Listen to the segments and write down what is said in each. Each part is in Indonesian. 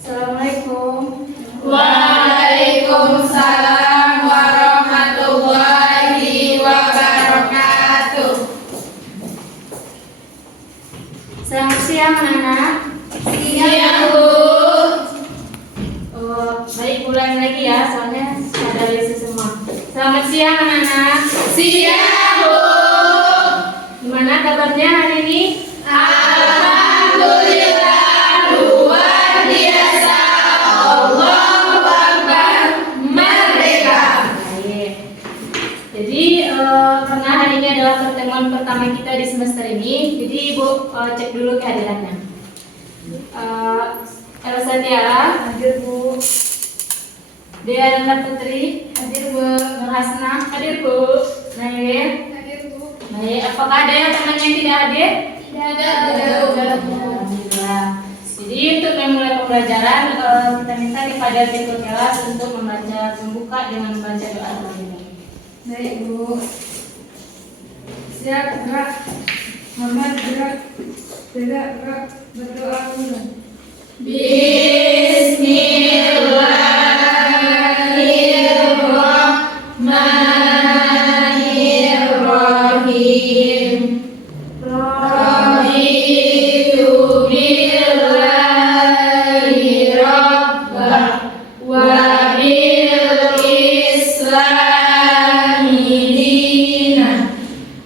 Assalamualaikum. Waalaikumsalam warahmatullahi wabarakatuh. Selamat siang anak-anak. Siang, Bu. Baik, ulang lagi ya, soalnya ada lesi semua. Selamat siang anak-anak. Siang, Bu. Gimana kabarnya hari ini? Alhamdulillah, luar biasa. Allahu Akbar, merdeka. Baik. Jadi karena hari ini adalah pertemuan pertama kita di semester ini, jadi Ibu cek dulu kehadirannya. Elsa Tiara, Hadir, Bu. Dea Nanda Putri, Hadir, Bu. Nur Hasna, hadir Bu. Nail. Hadir, Bu. Baik, apakah ada yang teman yang tidak hadir? Tidak. Alhamdulillah. Jadi untuk memulai pembelajaran kita minta kepada ketua kelas untuk membuka dengan membaca doa terlebih. Baik, Bu. Siap, gerak. Muhammad, gerak. Gerak. Berdoa dulu. Bismillahirrahmanirrahim. Raditu billahi rabbah wa bil islami dinan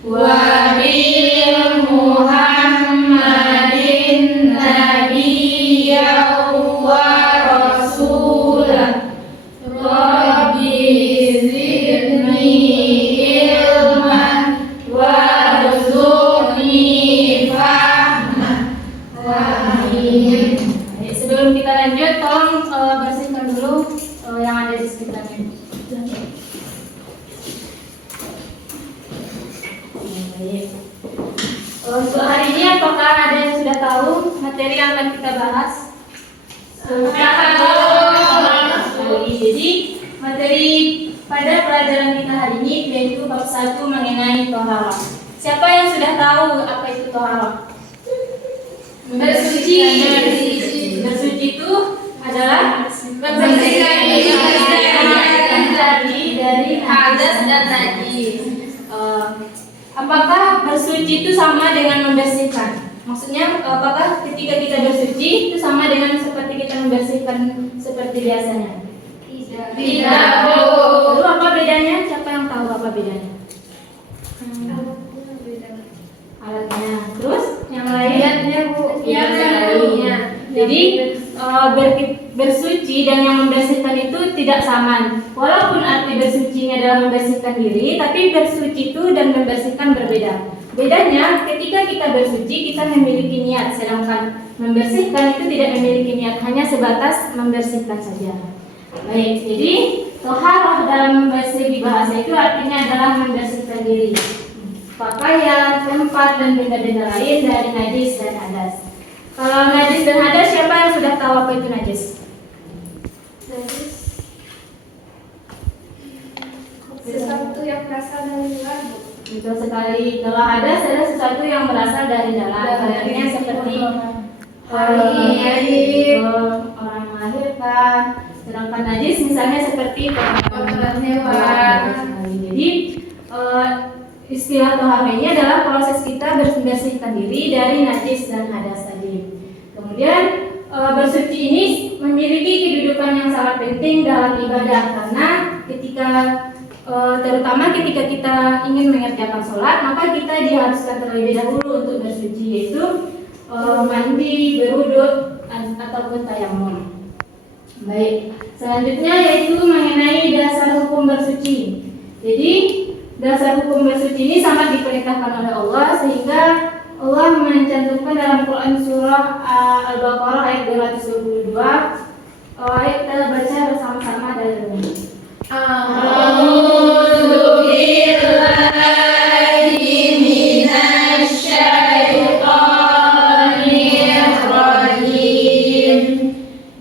wa bil muhammadin nabiyyan wa rasulah. Rabbi zidni ilman warzuqni fahman. Amin. Baik, sebelum kita lanjut, tolong bersihkan dulu yang ada di sekitarnya. Baik. Untuk hari ini apakah ada yang sudah tahu materi yang akan kita bahas? Jadi materi pada pelajaran kita hari ini yaitu bab 1 mengenai toharah. Siapa yang sudah tahu apa itu toharah? Bersuci. Bersuci itu adalah Membersihkan diri dari hadas dan najis. Apakah bersuci itu sama dengan membersihkan? Maksudnya apakah ketika kita bersuci itu sama dengan seperti kita membersihkan seperti biasanya? Tidak, Bu. Lalu apa bedanya? Siapa yang tahu apa bedanya? Alatnya. Terus yang lain? Niatnya, Bu. Niatnya. Jadi bersuci dan yang membersihkan itu tidak sama. Walaupun arti bersucinya adalah membersihkan diri, tapi bersuci itu dan membersihkan berbeda. Bedanya ketika kita bersuci kita memiliki niat, sedangkan membersihkan itu tidak memiliki niat, hanya sebatas membersihkan saja. Baik, jadi toharah dalam bahasa itu artinya adalah membersihkan diri, pakaian, tempat dan benda-benda lain dari najis dan hadas. Kalau najis dan hadas, siapa yang sudah tahu apa itu najis? Sesuatu yang berasal dari luar, Bu. Betul sekali. Kalau hadas adalah sesuatu yang berasal dari dalam. Contohnya seperti orang melahirkan. Sedangkan najis misalnya seperti Kotoran hewan. Jadi istilah toharah ini adalah proses kita membersihkan diri dari najis dan hadas tadi. Kemudian bersuci ini memiliki kedudukan yang sangat penting dalam ibadah, karena terutama ketika kita ingin mengerjakan sholat, maka kita diharuskan terlebih dahulu untuk bersuci, yaitu mandi, berwudu ataupun tayamum. Baik, selanjutnya yaitu mengenai dasar hukum bersuci. Jadi dasar hukum bersuci ini sangat diperintahkan oleh Allah, sehingga Allah mencantumkan dalam Quran surah Al-Baqarah ayat 222. Ayat kita baca bersama-sama dari ini. A'udzu billahi minasy syaithanir rajim.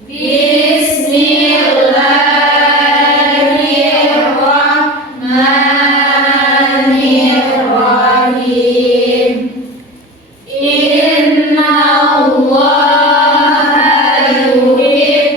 Bismillahirrahmanirrahim. Inna Allah yuhibbu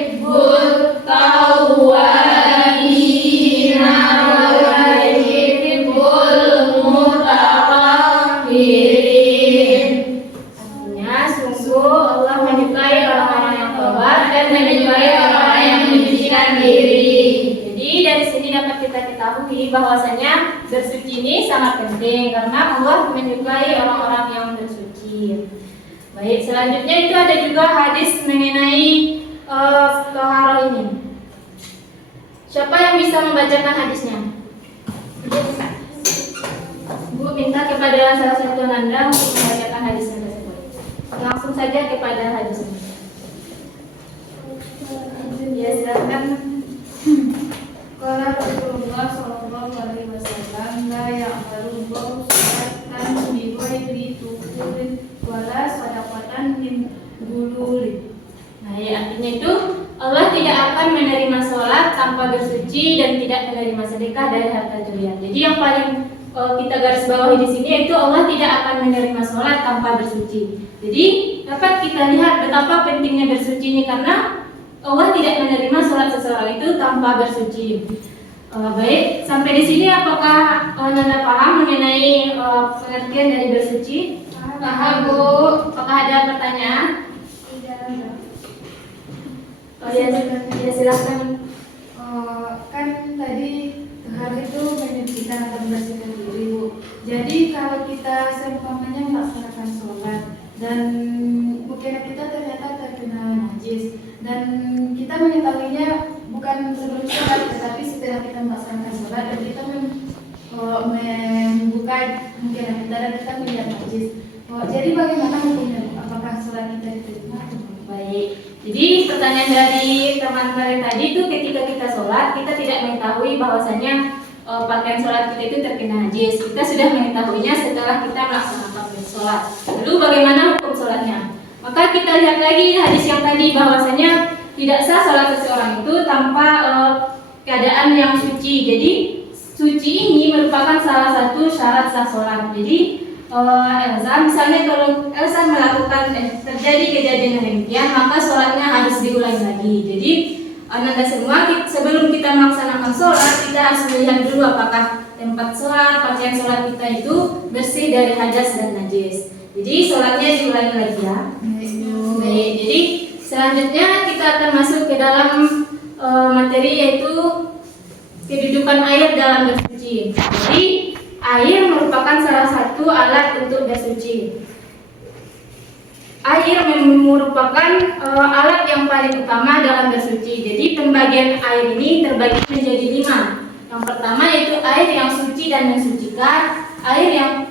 mengetahui bahwasanya bersuci ini sangat penting karena Allah menyukai orang-orang yang bersuci. Baik, selanjutnya itu ada juga hadis mengenai toharoh ini. Siapa yang bisa membacakan hadisnya? Bu minta kepada salah satu Anda untuk membacakan hadisnya tersebut. Langsung saja kepada hadisnya. Ya, silakan. Qala Rasulullah sallallahu alaihi wasallam la ya'malu salatan bi ghairi tukurin wala sadaqatan min gululin. Nah, ya, artinya itu Allah tidak akan menerima sholat tanpa bersuci dan tidak menerima sedekah dari harta curian. Jadi yang paling kita garis bawahi di sini yaitu Allah tidak akan menerima sholat tanpa bersuci. Jadi dapat kita lihat betapa pentingnya bersuci ini karena Allah tidak menerima sholat seseorang itu tanpa bersuci. Baik, sampai di sini apakah Nanda paham mengenai pengertian dari bersuci? Paham, Bu? Apakah ada pertanyaan? Tidak. Oh ya, silakan. Kan tadi hari itu menyucikan atau membersihkan diri, Bu. Jadi kalau kita seumpamanya melaksanakan sholat dan mungkin kita ternyata terkena najis dan kita mengetahuinya bukan sebelum sholat tetapi setelah kita melaksanakan sholat dan kita membuka mungkin kita dan kita melihat najis. Jadi bagaimana hukumnya? Apakah sholat kita diterima? Baik, jadi pertanyaan dari teman-teman tadi itu ketika kita sholat kita tidak mengetahui bahwasanya pakaian sholat kita itu terkena najis. Kita sudah mengetahuinya setelah kita melaksanakan sholat. Lalu bagaimana hukum sholatnya? Maka kita lihat lagi hadis yang tadi bahwasanya tidak sah sholat seseorang itu tanpa keadaan yang suci. Jadi suci ini merupakan salah satu syarat sah sholat. Jadi Elsa, misalnya kalau Elsa melakukan terjadi kejadian yang demikian, maka sholatnya harus diulangi lagi. Jadi Anda semua sebelum kita melaksanakan sholat kita harus melihat dulu apakah tempat sholat, pakaian sholat kita itu bersih dari hadas dan najis. Jadi sholatnya diulangi lagi ya. Baik, jadi selanjutnya kita akan masuk ke dalam materi yaitu kedudukan air dalam bersuci. Jadi air merupakan salah satu alat untuk bersuci. Air merupakan alat yang paling utama dalam bersuci. Jadi pembagian air ini terbagi menjadi 5. Yang pertama yaitu air yang suci dan mensucikan,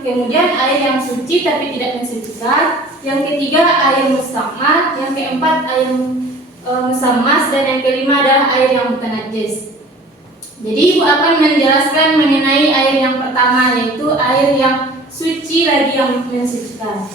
kemudian air yang suci tapi tidak mensucikan, yang ketiga air mustakmal, yang keempat air musammas, dan yang kelima adalah air yang bukan najis. Jadi Ibu akan menjelaskan mengenai air yang pertama yaitu air yang suci lagi yang mensucikan.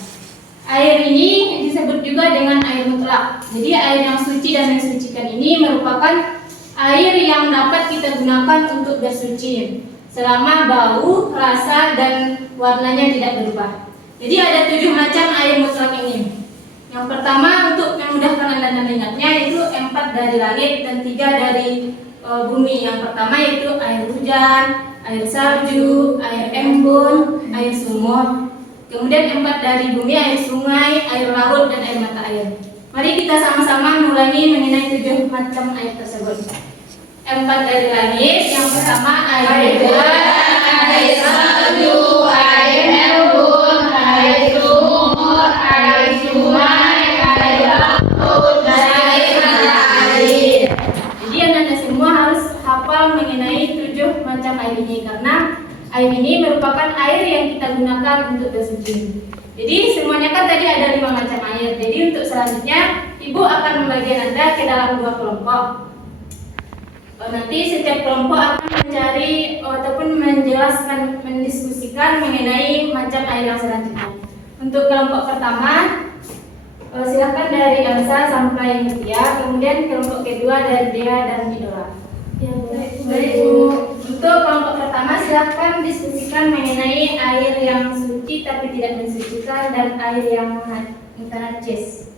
Air ini disebut juga dengan air mutlak. Jadi air yang suci dan mensucikan ini merupakan air yang dapat kita gunakan untuk bersuci selama bau, rasa, dan warnanya tidak berubah. Jadi ada 7 macam air mutlak ini. Yang pertama untuk memudahkan Anda mengingatnya yaitu 4 dari langit dan 3 dari bumi. Yang pertama yaitu air hujan, air salju, air embun, air sumur. Kemudian 4 dari bumi, air sungai, air laut, dan air mata air. Mari kita sama-sama mengulangi mengenai 7 macam air tersebut. 4 dari langit, yang pertama air hujan, air salju, air embun, air sumur, air sungai, air laut, dan air mata air. Jadi Anda semua harus hafal mengenai 7 macam air ini karena air ini merupakan air yang kita gunakan untuk bersuci. Jadi semuanya kan tadi ada 5 macam air. Jadi untuk selanjutnya Ibu akan membagi Anda ke dalam 2 kelompok. Nanti setiap kelompok akan mencari ataupun menjelaskan, mendiskusikan mengenai macam air yang selanjutnya. Untuk kelompok pertama silakan dari Elsa sampai Mutia, kemudian kelompok kedua dari Dea dan Idola. Ya, baik Bu. Untuk kelompok pertama silakan diskusikan mengenai air yang suci tapi tidak mensucikan dan air yang najis.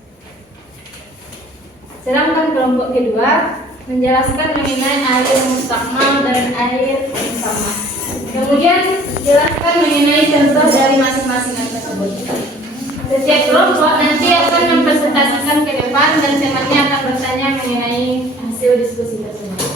Sedangkan kelompok kedua menjelaskan mengenai air mustakmal dan air musammas. Kemudian jelaskan mengenai contoh dari masing-masing air tersebut. Setiap kelompok nanti akan mempresentasikan ke depan dan temannya akan bertanya mengenai hasil diskusi tersebut.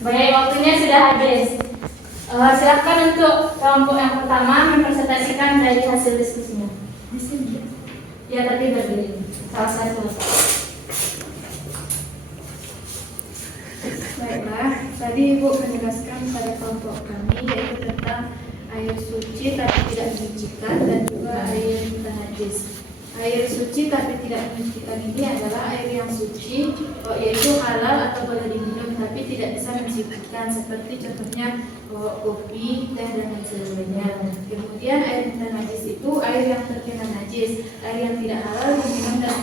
Baik, waktunya sudah habis. Silakan untuk kelompok yang pertama mempresentasikan dari hasil diskusinya. Di sini. Ya, tapi berdiri. Salah satu. Baiklah, tadi Ibu menjelaskan pada kelompok kami yaitu tentang air suci tapi tidak menyucikan dan juga air najis. Air suci tapi tidak menyucikan ini adalah air yang suci, yaitu halal atau boleh diminum tapi tidak bisa mensucikan, seperti contohnya kopi, teh dan lain sebagainya. Kemudian air najis itu air yang terkena najis, air yang tidak halal diminum dan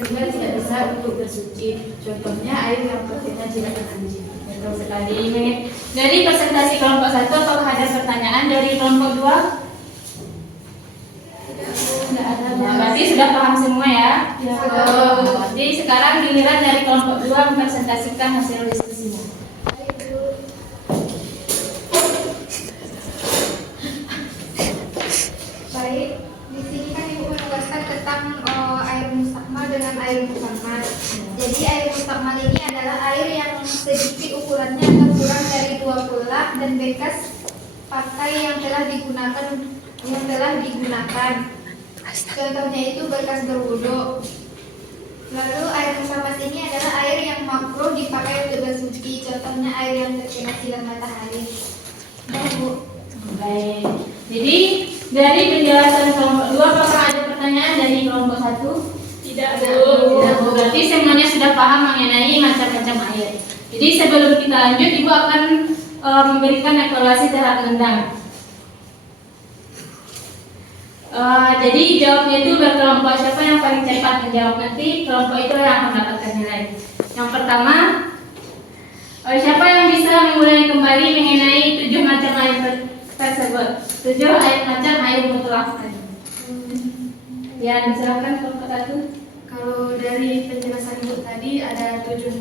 juga tidak bisa untuk bersuci. Contohnya air yang terkena jinak anjing. Betul sekali. Dari presentasi kelompok 1, apakah ada pertanyaan dari kelompok 2? Tidak ada. Nah, berarti sudah paham semua ya? Ya. Jadi sekarang giliran dari kelompok 2 mempresentasikan hasil diskusinya. Baik, di sini kan Ibu menugaskan tentang air mustakmal dengan air musammal. Jadi air mustakmal ini adalah air yang sedikit ukurannya atau kurang dari 20 lap dan bekas pakai yang telah digunakan. Contohnya itu bekas berwudu. Lalu air musammas ini adalah air yang makruh dipakai untuk bersuci. Contohnya air yang terkena sinar matahari. Dan Bu. Baik. Jadi dari penjelasan kelompok 2, apakah ada pertanyaan dari kelompok 1? Tidak, Bu. Tidak, Bu. Berarti semuanya sudah paham mengenai macam-macam air. Jadi sebelum kita lanjut, Ibu akan memberikan evaluasi terhadap Endang. Jadi jawabnya itu berkelompok, siapa yang paling cepat menjawab nanti kelompok itu yang akan mendapatkan nilai. Yang pertama, siapa yang bisa mengulangi kembali mengenai 7 macam air tersebut? 7 macam air mutlak. Ya, silakan kelompok 1. Kalau dari penjelasan Ibu tadi ada 7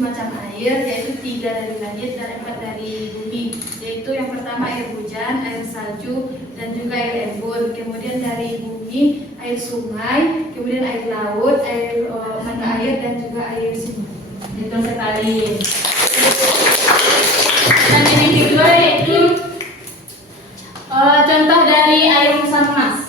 macam air, yaitu 3 dari langit dan 4 dari bumi. Yaitu yang pertama air hujan, air salju, dan juga air embun. Kemudian dari bumi air sungai, kemudian air laut, air mata air, dan juga air sungai. Betul sekali. Dan yang kedua yaitu contoh dari air musammas.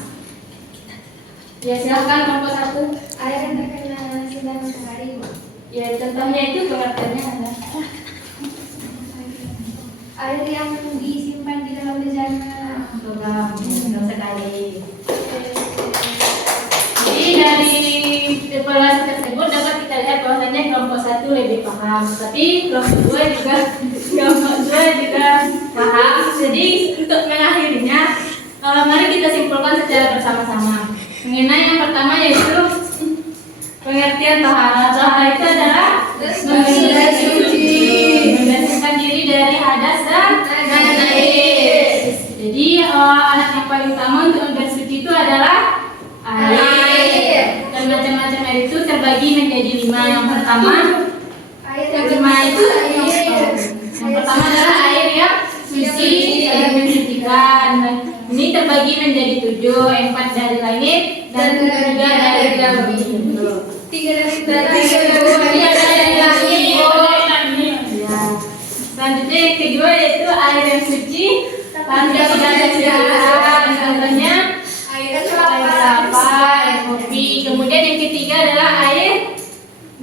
Ya, silakan kelompok 1. Air yang terkena sinar matahari, Bu. Ya, contohnya itu pengertiannya ada. Air yang disimpan di dalam bejana. Betul sekali. Jadi dari evaluasi tersebut dapat kita lihat bahwasanya kelompok 1 lebih paham, tapi kelompok 2 juga paham. Jadi untuk mengakhirinya, mari kita simpulkan secara bersama-sama. Mengenai yang pertama yaitu pengertian tahara. Tahara itu adalah membersihkan diri dari hadas dan najis. Jadi alat yang paling utama untuk membersuci itu adalah air. Dan macam-macam air itu terbagi menjadi 5. Yang pertama, yang pertama adalah air yang suci dan mensucikan. Ini terbagi menjadi 7, 4 dari langit dan 3 dari bumi. 3 dari langit. Ya. Selanjutnya yang kedua yaitu air yang suci tanpa tidak mensucikan. Contohnya air kelapa, air kopi. Kemudian yang ketiga adalah air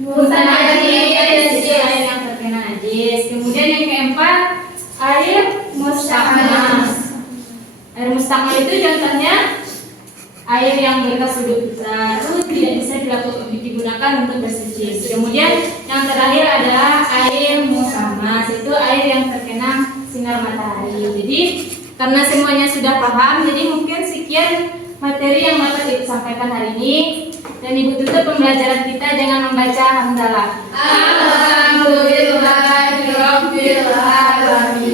najis, air yang terkena najis. Kemudian yang keempat air mustakmal. Air mustakmal itu contohnya air yang bekas wudhu kita itu tidak bisa digunakan untuk bersuci. Kemudian yang terakhir adalah air musammas, itu air yang terkena sinar matahari. Jadi karena semuanya sudah paham, jadi mungkin sekian materi yang dapat Ibu sampaikan hari ini. Dan Ibu tutup pembelajaran kita dengan membaca hamdalah. Alhamdulillahirabbil alamin.